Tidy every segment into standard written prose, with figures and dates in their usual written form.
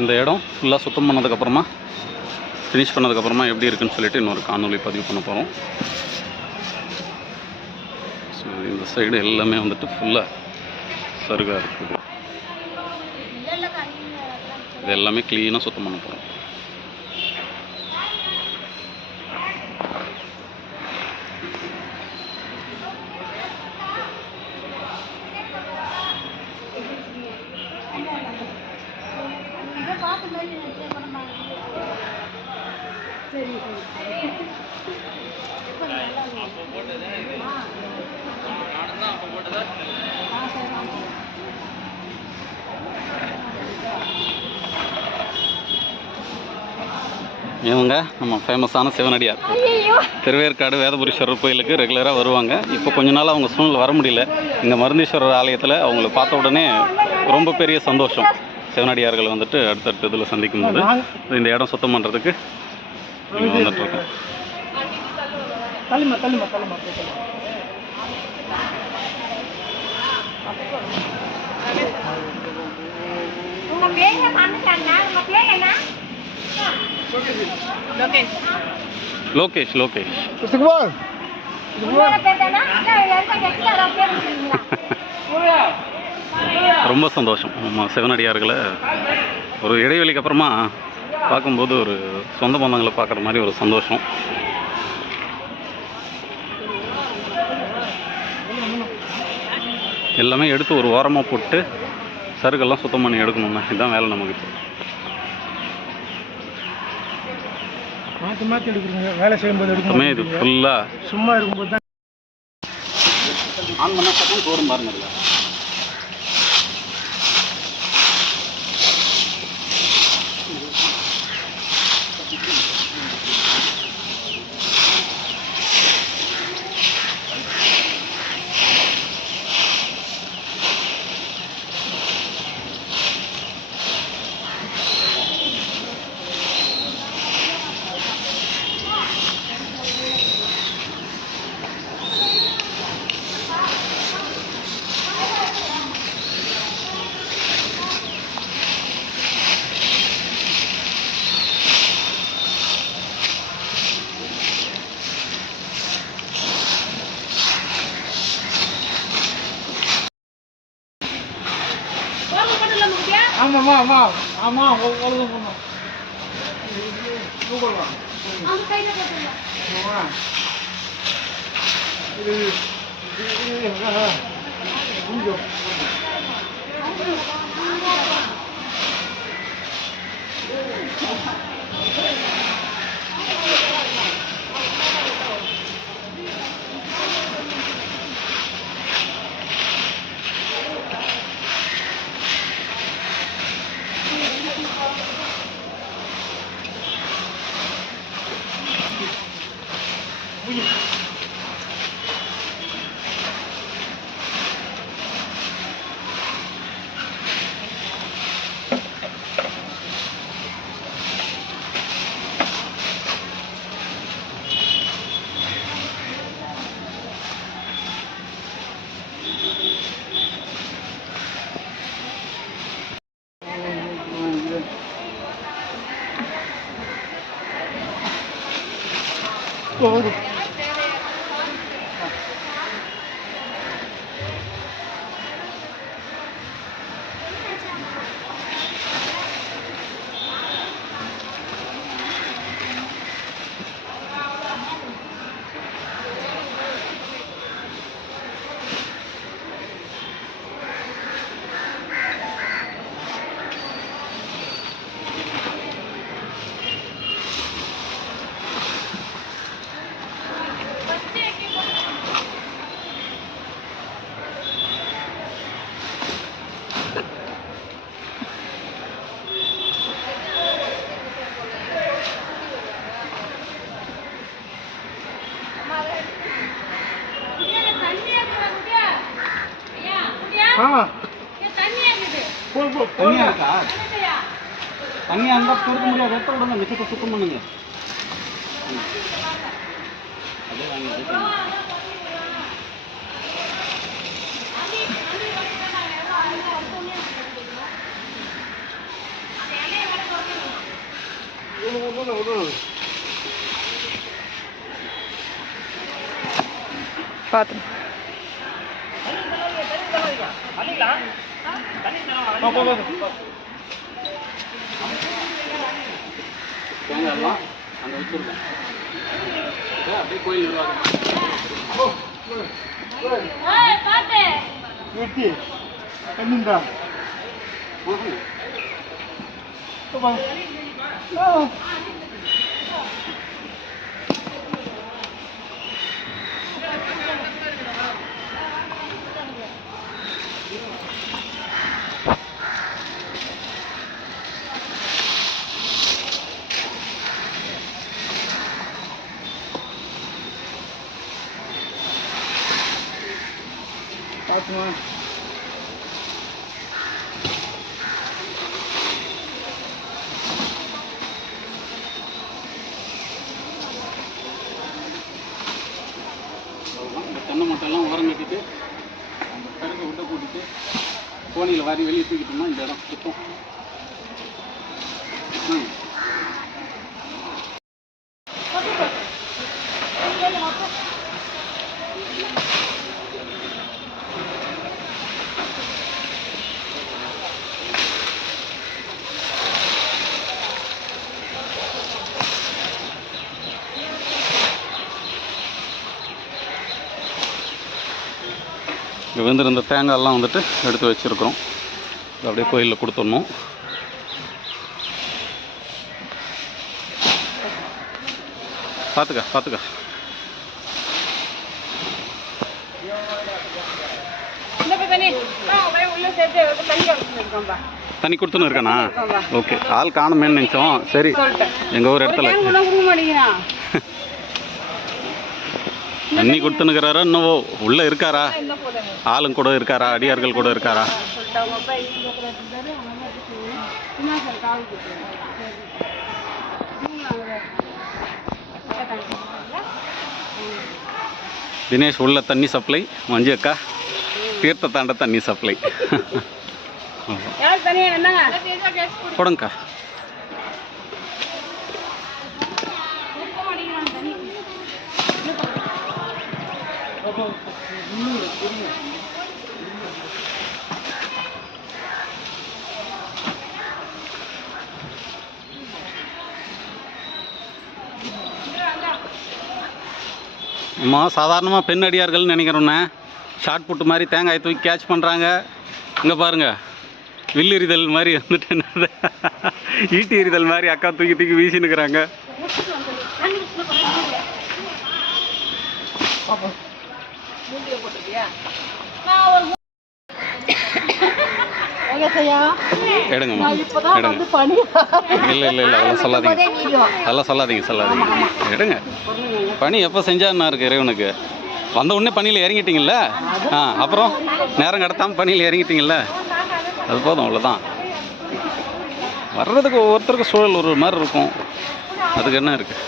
இந்த இடம் ஃபுல்லாக சுத்தம் பண்ணதுக்கப்புறமா ஃபினிஷ் பண்ணதுக்கப்புறமா எப்படி இருக்குன்னு சொல்லிட்டு இன்னொரு காணொலி பதிவு பண்ண போகிறோம். ஸோ இந்த சைடு எல்லாமே வந்துட்டு ஃபுல்லாக சருகாக இருக்குது. இது எல்லாமே க்ளீனாக சுத்தம் பண்ண போகிறோம். இவங்க நம்ம ஃபேமஸான சிவனடியார் திருவேற்காடு வேதபுரீஸ்வரர் கோயிலுக்கு ரெகுலராக வருவாங்க. இப்போ கொஞ்ச நாள் அவங்க சூழ்நிலை வர முடியல. இங்கே மருந்தீஸ்வரர் ஆலயத்தில் அவங்கள பார்த்த உடனே ரொம்ப பெரிய சந்தோஷம். சிவனடியார்கள் வந்துட்டு அடுத்தடுத்த இதில் சந்திக்கும் போது இந்த இடம் சுத்தம் பண்ணுறதுக்கு வந்துட்டுருக்கோம். லோகேஷ் ரொம்ப சந்தோஷம். நம்ம சிவனடியார்களை ஒரு இடைவெளிக்கு அப்புறமா பார்க்கும்போது ஒரு சொந்த பந்தங்களை பார்க்குற மாதிரி ஒரு சந்தோஷம். எல்லாமே எடுத்து ஒரு ஓரமாக போட்டு சருகெல்லாம் சுத்தம் பண்ணி எடுக்கணும்னா இதுதான் வேலை நமக்கு. இப்போ மாற்றி எடுக்கிறீங்க வேலை செய்யும்போது எடுக்கணுமே. இது ஃபுல்லாக சும்மா இருக்கும்போது தான் ஆன் பண்ணால் சட்டம் தோறும் பாருங்க. இல்லை தண்ணியா இருக்கா? தண்ணியா இருந்தா கொடுக்க முடியாது. எடுத்து விடுங்க, மிச்சத்தை சுத்தம் பண்ணுங்க. அதே வாங்கி பார்த்து தேங்காய்லாம் அங்கே வச்சுருக்கோம். அப்படியே கோயில் நிர்வாகம் பார்த்துமா. இந்த தென்னை மட்டையெல்லாம் உரம் கட்டிட்டு அந்த கருக்கை விட்ட கூட்டிட்டு கோணியில் வாரி வெளியே தூக்கிட்டோம்னா இந்த இடம் சுத்தம். விழுந்திருந்த தேங்காயெல்லாம் வந்துட்டு எடுத்து வச்சுருக்குறோம். அப்படியே கோயிலில் கொடுத்துடணும். பார்த்துக்க தண்ணி கொடுத்துன்னு இருக்கானா? ஓகே, ஆள் காணுமேன்னு நினச்சோம். சரி, எங்கள் ஊர் இடத்துல தண்ணி கொடுத்துனுக்கிறாரா? இன்னவோ உள்ளே இருக்காரா? ஆளுங்க கூட இருக்காரா? அடியார்கள் கூட இருக்காரா? தினேஷ் உள்ள தண்ணி சப்ளை, மஞ்சு அக்கா தீர்த்த தாண்ட தண்ணி சப்ளை. போடுங்கக்கா. அம்மா சாதாரணமாக பெண் அடியார்கள்னு நினைக்கிறோன்னே ஷார்ட் புட்டு மாதிரி தேங்காய் தூக்கி கேட்ச் பண்ணுறாங்க. இங்கே பாருங்கள், வில்லெறிதல் மாதிரி வந்துட்டு ஈட்டி எறிதல் மாதிரி அக்கா தூக்கி தூக்கி வீசினுக்கிறாங்க. எடுங்கம்மா எடுங்க. இல்லை அதெல்லாம் சொல்லாதீங்க. எடுங்க. பணி எப்போ செஞ்சா என்ன இருக்குது இறைவனுக்கு? வந்த உடனே பணியில் இறங்கிட்டீங்கல்ல, அப்புறம் நேரம் கடத்தாமல் பணியில் இறங்கிட்டீங்கல்ல, அது போதும். அவ்வளோதான். வர்றதுக்கு ஒவ்வொருத்தருக்கும் சூழல் ஒரு மாதிரி இருக்கும். அதுக்கு என்ன இருக்குது?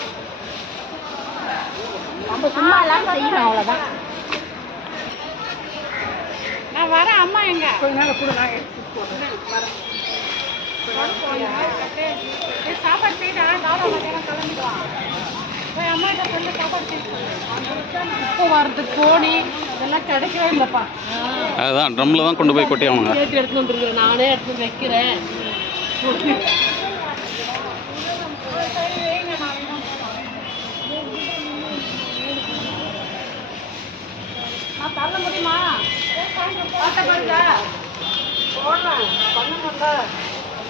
நான் வரேன். அம்மா எங்க சாப்பாடு செய்தா கிளம்பிடுவான். அம்மா கிட்ட சாப்பாடு இப்போ வர்றதுக்கு கோணி இதெல்லாம் கிடைக்கவே இல்லைப்பா. அதுதான் ட்ரம்மில் தான் கொண்டு போய் கொட்டி அவங்க எடுத்துட்டு வந்துருக்குறேன். நானே எடுத்து வைக்கிறேன். தள்ள முடியுமா?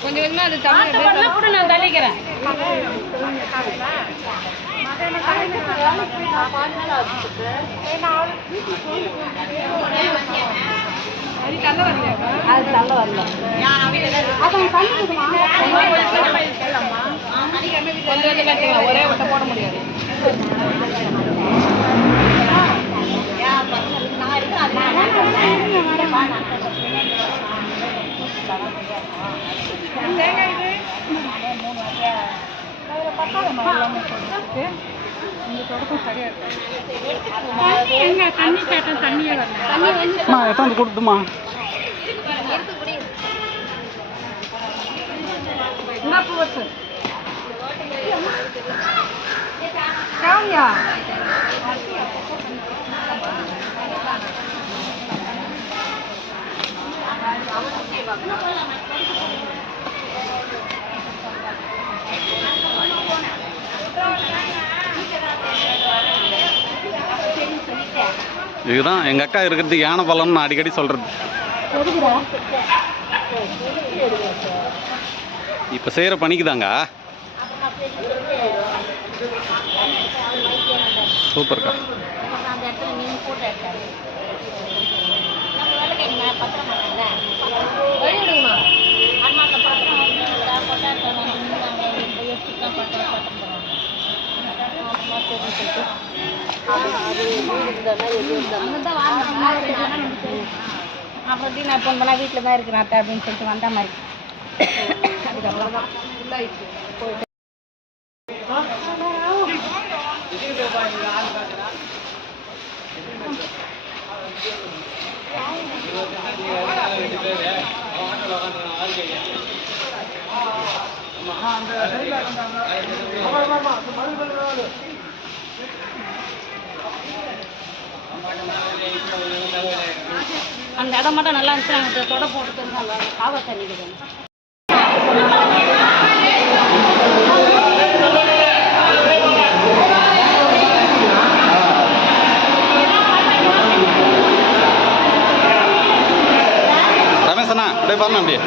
கொஞ்சம் கொஞ்சமா அது கூட நான் தள்ளிக்கிறேன். அது தள்ள வரல. கொஞ்சம் கட்டுங்க, ஒரே விட்ட போட முடியாது. தண்ணி கேட்டேன், தண்ணியே வரல. எட்டாந்து கொடுத்துமா? என்ன பூ காமியா இதுதான் எங்கள் அக்கா இருக்கிறது யானை பள்ளம்னு நான் அடிக்கடி சொல்கிறது. இப்போ செய்கிற பணிக்குதாங்க. சூப்பர்க்கா. அப்புறம் நான் ஃபோன் பண்ணால் வீட்டில் தான் இருக்கிறேன் அத்தை அப்படின்னு சொல்லிட்டு வந்த மாதிரி. அதுக்கப்புறம் தான் போயிட்டு அந்த இடம் மட்டும் நல்லா இருந்துச்சு. நாங்கள் தொட போட்டு காவல் தண்ணிக்கு ரமேஷண்ணா அப்படியே பாருண்ணா அப்படியே.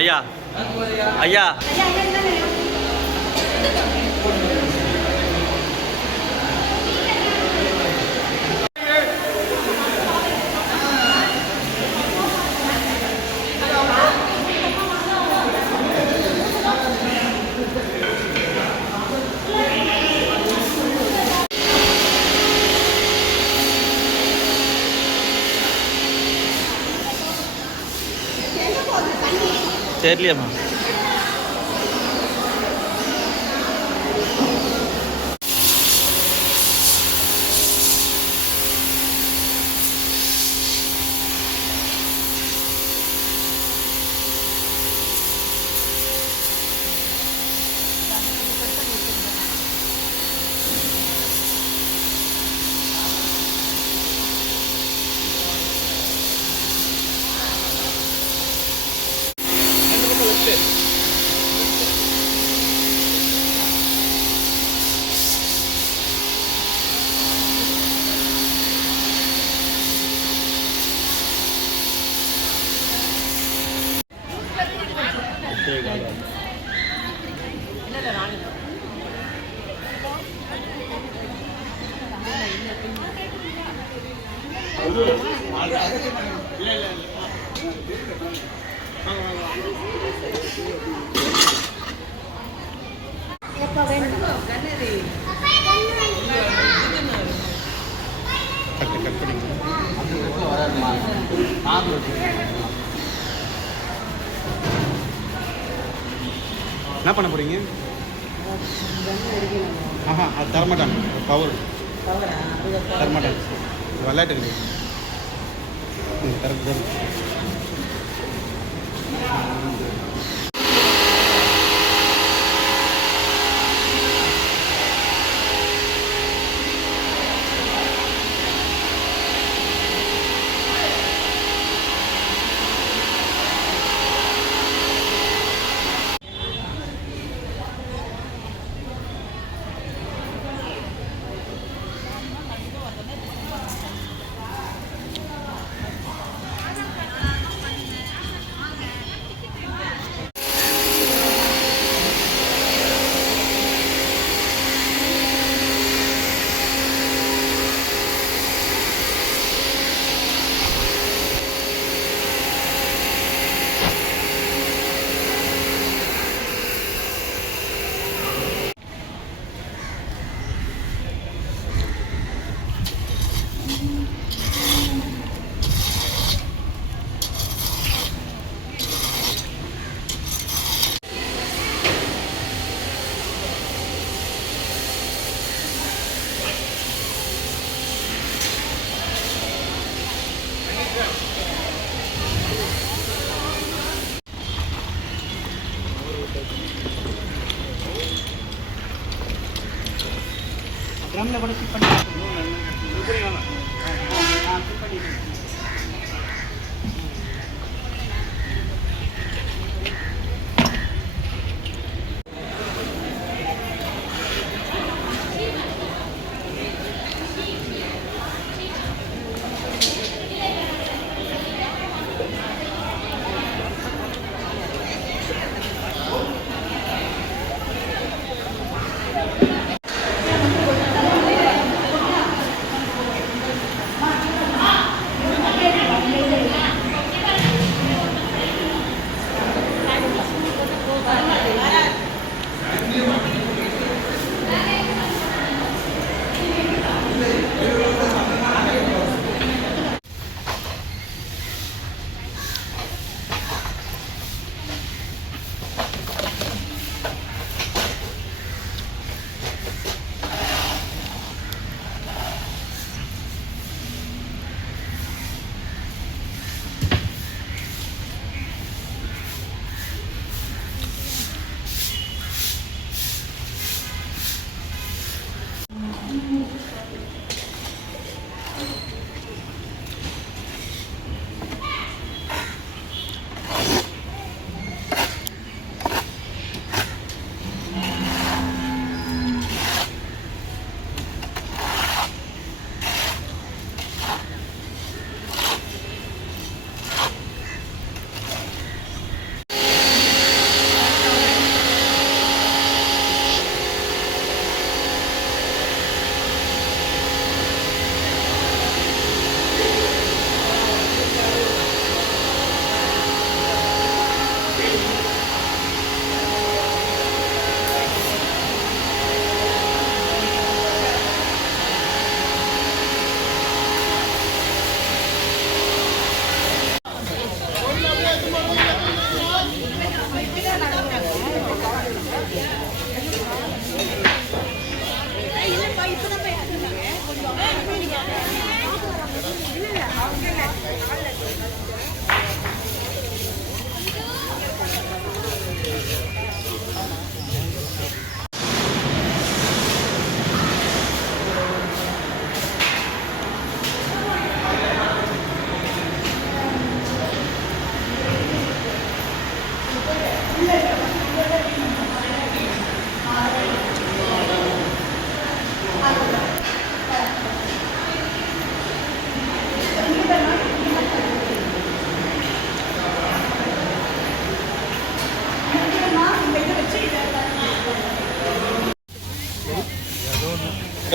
ஐயா ஐயா தெரியலையாம்மா. என்ன பண்ண போறீங்க? ஆஹா அது தரமாட்டாங்க. பவர் தரமாட்டாங்க. விளையாட்டு இருக்குது. கரெக்ட். ட்ரம்மில் கூட ஃபிட் பண்ணி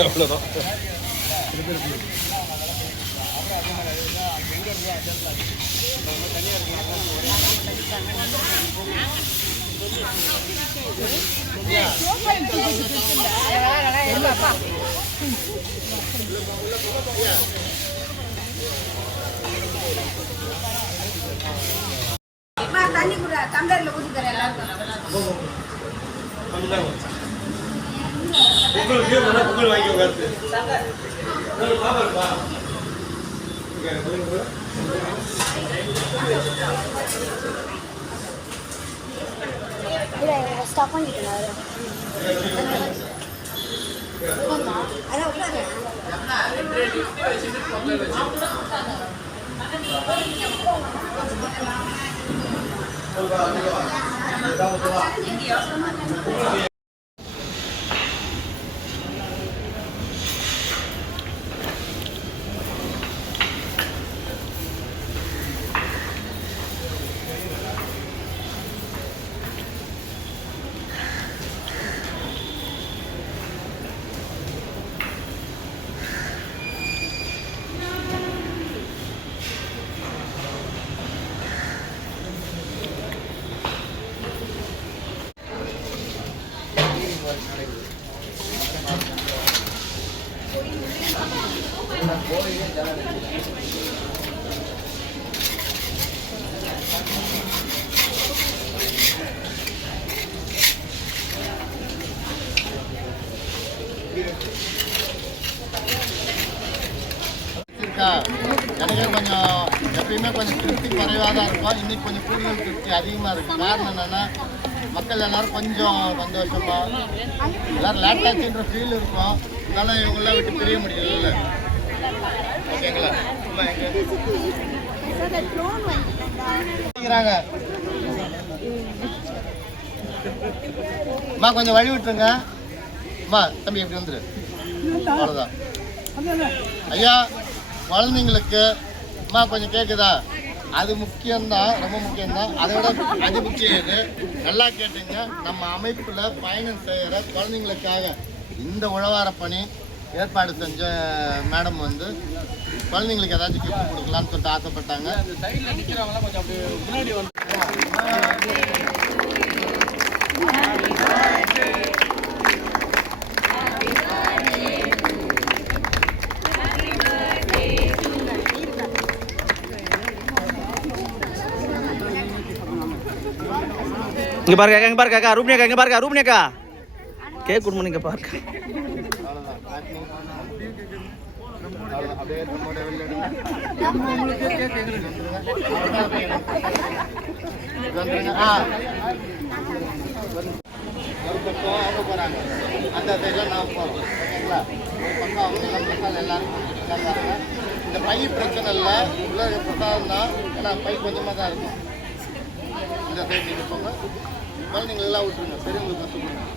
அவ்வளோதான். தண்ணி கூட டம்ளர்ல ஊற்றி தரேன் எல்லாருக்கும். புகழ் வாங்கி உட்காந்து ஸ்டாப் பண்ணிட்டேன். அதான் உட்காரு. எனக்கு கொஞ்சம் எப்பயுமே கொஞ்சம் திருப்தி குறைவாக தான் இருக்கும். இன்றைக்கி கொஞ்சம் கூடுதல் திருப்தி அதிகமாக இருக்குது. காரணம் என்னென்னா மக்கள் எல்லோரும் கொஞ்சம் சந்தோஷமாக எல்லோரும் லேட்டாச்சுன்ற ஃபீல் இருக்கும். இருந்தாலும் இவங்களாம் விட்டு பிரிய முடியல. ஓகேங்களா? அம்மா எங்க அம்மா கொஞ்சம் வழி விட்டுருங்க. அம்மா தம்பி எப்படி வந்துரு. அவ்வளோதான் ஐயா. குழந்தைங்களுக்கு அம்மா கொஞ்சம் கேட்குதா? அது முக்கியம்தான், ரொம்ப முக்கியம்தான். அதோட அது முக்கியம் இது. நல்லா கேட்டுங்க. நம்ம அமைப்பில் பயணம் செய்கிற குழந்தைங்களுக்காக இந்த உழவார பணி ஏற்பாடு செஞ்ச மேடம் வந்து குழந்தைங்களுக்கு ஏதாச்சும் கிஃப்ட் கொடுக்கலான்னு சொல்லிட்டு ஆசைப்பட்டாங்க. இங்கே பாருங்க, இங்கே பாருங்க, ரூப்னியக்கா, இங்கே பாருங்க, ரூப்னியக்கா கேக் கொடுமா, இங்கே பாருங்க. அப்படியே நம்மளோட வெளியிடுங்க. ஒரு பக்கம் அவங்க போகிறாங்க, அந்த சைடில் நான் போகிறோம். ஓகேங்களா? ஒரு பக்கம் அவங்க பிரசாதம் எல்லாரும் கொடுத்துருக்காங்க. இந்த பை பிரச்சனை இல்லை, உள்ள பிரசாதம் தான். ஏன்னா பை கொஞ்சமாக தான் இருக்கும். இந்த சைடு நீங்கள் போங்க. குழந்தைங்க எல்லாம் விட்டுருங்க, பெரியவங்களுக்கு கற்றுக்கணும்.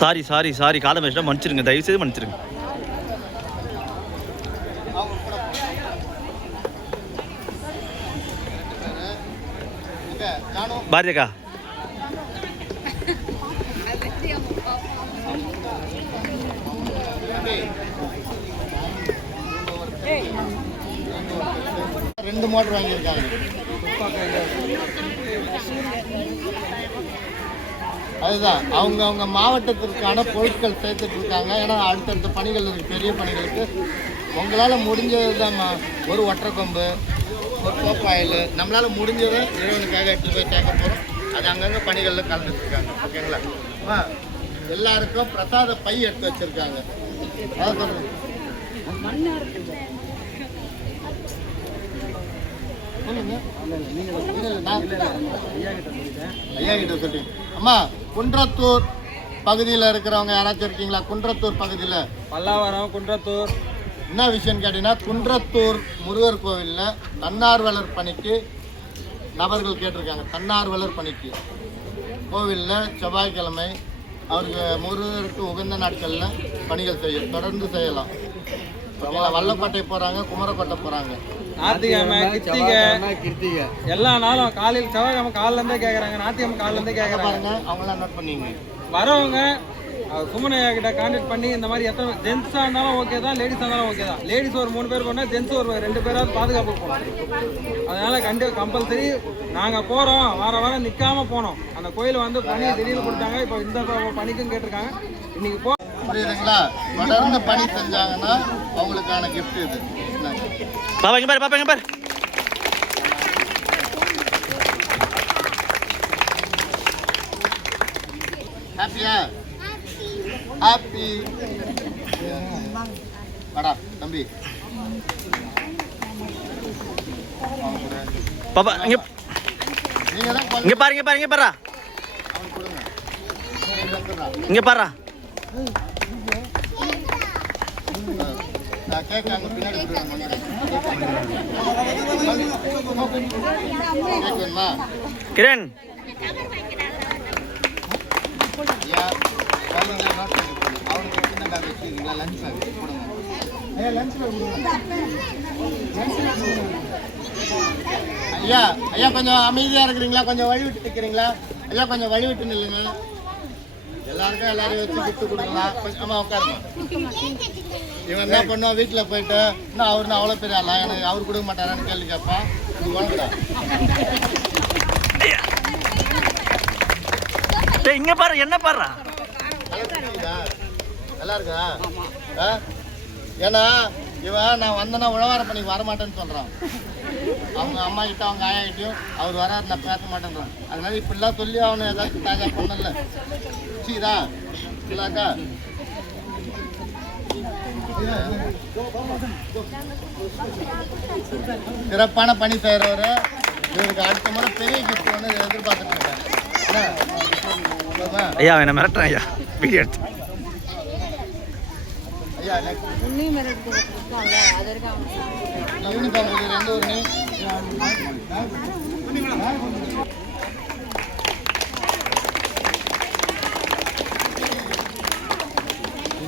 சாரி சாரி சாரி, காலம் வச்சுட்டா மன்னிச்சிருங்க, தயவு செய்து மன்னிச்சிருங்க. பாரதியக்கா ரெண்டு மோட்டர் வாங்கியிருக்காங்க. அதுதான் அவங்க மாவட்டத்திற்கான பொருட்கள் சேர்த்துட்டு இருக்காங்க. ஏன்னா அடுத்தடுத்த பணிகள் இருக்குது, பெரிய பணிகளுக்கு. உங்களால் முடிஞ்சது தான்மா. ஒரு ஒற்றை கொம்பு, ஒரு கோப்பாயில், நம்மளால் முடிஞ்சதை இறைவனுக்காக எடுத்து போய் சேர்க்க போகிறோம். அது அங்கங்கே பணிகளில் கலந்துட்டு இருக்காங்க. ஓகேங்களா? எல்லாருக்கும் பிரசாத பை எடுத்து வச்சுருக்காங்க. அதான் சொல்கிறேன். ஐயா கிட்ட சொல்லி அம்மா, குன்றத்தூர் பகுதியில் இருக்கிறவங்க யாராச்சும் இருக்கீங்களா? குன்றத்தூர் பகுதியில் பல்லாவரம், குன்றத்தூர். என்ன விஷயம்னு கேட்டீங்கன்னா, குன்றத்தூர் முருகர் கோவிலில் தன்னார்வலர் பணிக்கு நபர்கள் கேட்டிருக்காங்க. தன்னார்வலர் பணிக்கு கோவிலில் செவ்வாய்க்கிழமை அவருக்கு முருகருக்கு உகந்த நாட்களில் பணிகள் செய்யும், தொடர்ந்து செய்யலாம். வல்லக்கோட்டை போகிறாங்க, குமரக்கோட்டை போகிறாங்க. ஞாயிற்றுக்கிழமை, கிருத்திகை எல்லா நாளும் காலையில் செவ்வாய்க்கிழமை காலிலேருந்தே கேட்குறாங்க, ஞாயிற்றுக்கிழமை காலிலேருந்தே கேட்குறாங்க. அவங்களாம் நோட் பண்ணிங்க. வரவங்க சுமனையா கிட்ட கான்டாக்ட் பண்ணி இந்த மாதிரி எத்தனை ஜென்ஸாக இருந்தாலும் ஓகே தான், லேடிஸாக இருந்தாலும் ஓகே தான். லேடிஸ் ஒரு 3 பேர் போனால் ஜென்ஸ் ஒரு 2 பேராவது பாதுகாப்பு போகலாம். அதனால் கம்பல்சரி நாங்கள் போகிறோம், வாரம் நிற்காமல் போனோம். அந்த கோயில் வந்து பணி திடீர்னு கொடுத்தாங்க. இப்போ இந்த பணிக்கும் கேட்டிருக்காங்க. இன்னைக்கு புரியுதுங்களா? தொடர்ந்து பணி செஞ்சாங்கன்னா அவங்களுக்கான கிஃப்ட் இது. பாப்பா இங்கே பாரு, பாப்பா இங்கே பாரு. ஹாப்பியா? ஹாப்பி. வாடா தம்பி. பாப்பா இங்கே நீங்க தான் இங்கே பாரு, இங்கே பாரு, இங்கே பாரு, அவனுக்கு கொடுங்க. இங்கே பாரு. நான் கேட்க அங்கே பின்னாடி கேட்குமா? கிரண் ஐயா, குழந்தைங்களை நோட் பண்ணி அவனுக்கு சின்ன பேக் வச்சுருக்கீங்களா? லஞ்ச் பேக் கொடுங்க. ஐயா லஞ்ச் பேக் கொடுங்க. ஐயா ஐயா கொஞ்சம் அமைதியாக இருக்கிறீங்களா? கொஞ்சம் வழி விட்டு நிற்கிறீங்களா? ஐயா கொஞ்சம் வழி விட்டு நில்லுங்க. எல்லாருக்கும் எல்லாரையும் வச்சு கிஃப்ட் கொடுக்கலாம். ஆமா உட்காருங்க. இவன் என்ன பண்ணுவான், வீட்டில் போயிட்டு இன்னும் அவருன்னு அவ்வளோ பெரிய ஆளா, எனக்கு அவர் கொடுக்க மாட்டாரான்னு கேள்வி கேட்பான். இது குழந்தை. இங்கே பாரு, என்ன பாரு. நல்லா இருக்கா? ஏன்னா இவன் நான் வந்தேன்னா உழவார பண்ணிக்கு வரமாட்டேன்னு சொல்கிறான். அவங்க அம்மா கிட்ட அவங்க ஆயா கிட்டையும் அவர் வராது, நான் பேச மாட்டேன்றான். அதனால இப்படிலாம் சொல்லி அவனை ஏதாச்சும் தாஜா பண்ணல. சீதா இல்லாக்கா சிறப்பான பணி செய்கிறவர். இவருக்கு அடுத்த முறை பெரிய கிஃப்ட் வந்து எதிர்பார்த்துட்டு இருக்கேன். ஐயா என்ன மிரட்டுறேன் ஐயா, வீடியோ எடுத்து. ஐயா next. யூனிஃபார்ம் இது 2 ஒரு நீ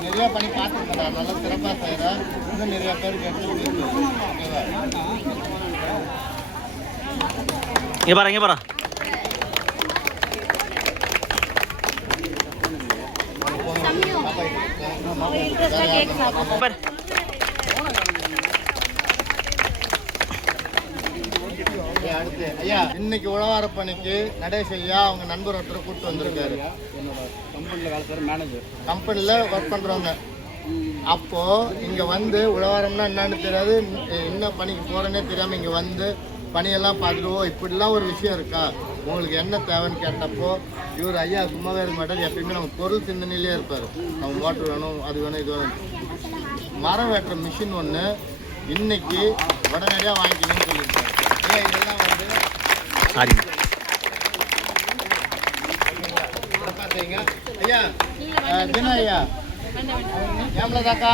நிறைய பண்ணி பார்த்துருக்கா நல்லா சிறப்பாக செய்கிறேன் இன்னும் நிறைய பேருக்கு எடுத்து ஓகேவா இங்கே பாரு இங்கே பாரு பாரு அடுத்து ஐயா இன்னைக்கு உழவார பணிக்கு நடேஷ் ஐயா அவங்க நண்பர் ஒருத்தர் கூப்பிட்டு வந்திருக்காரு கம்பெனியில் ஒர்க் பண்ணுறவங்க அப்போ இங்கே வந்து உழவாரம்னா என்னன்னு தெரியாது என்ன பணிக்கு போகிறேன்னே தெரியாமல் இங்கே வந்து பணியெல்லாம் பார்த்துட்டு இப்படிலாம் ஒரு விஷயம் இருக்கா உங்களுக்கு என்ன தேவைன்னு கேட்டப்போ இவர் ஐயா சும்மாவே இருக்க மாட்டார் எப்பயுமே நம்ம பொருள் சிந்தனையிலே இருப்பார் நம்ம மோட்டர் வேணும் அது வேணும் இது வேணும் மரம் வெட்டுற மிஷின் ஒன்று இன்னைக்கு உடனடியாக வாங்கிக்கணும்னு சொல்லியிருக்காரு ஐயா இதெல்லாம் வந்து சாரி பார்த்தீங்க ஐயா தினம் ஐயா ஏம்லதாக்கா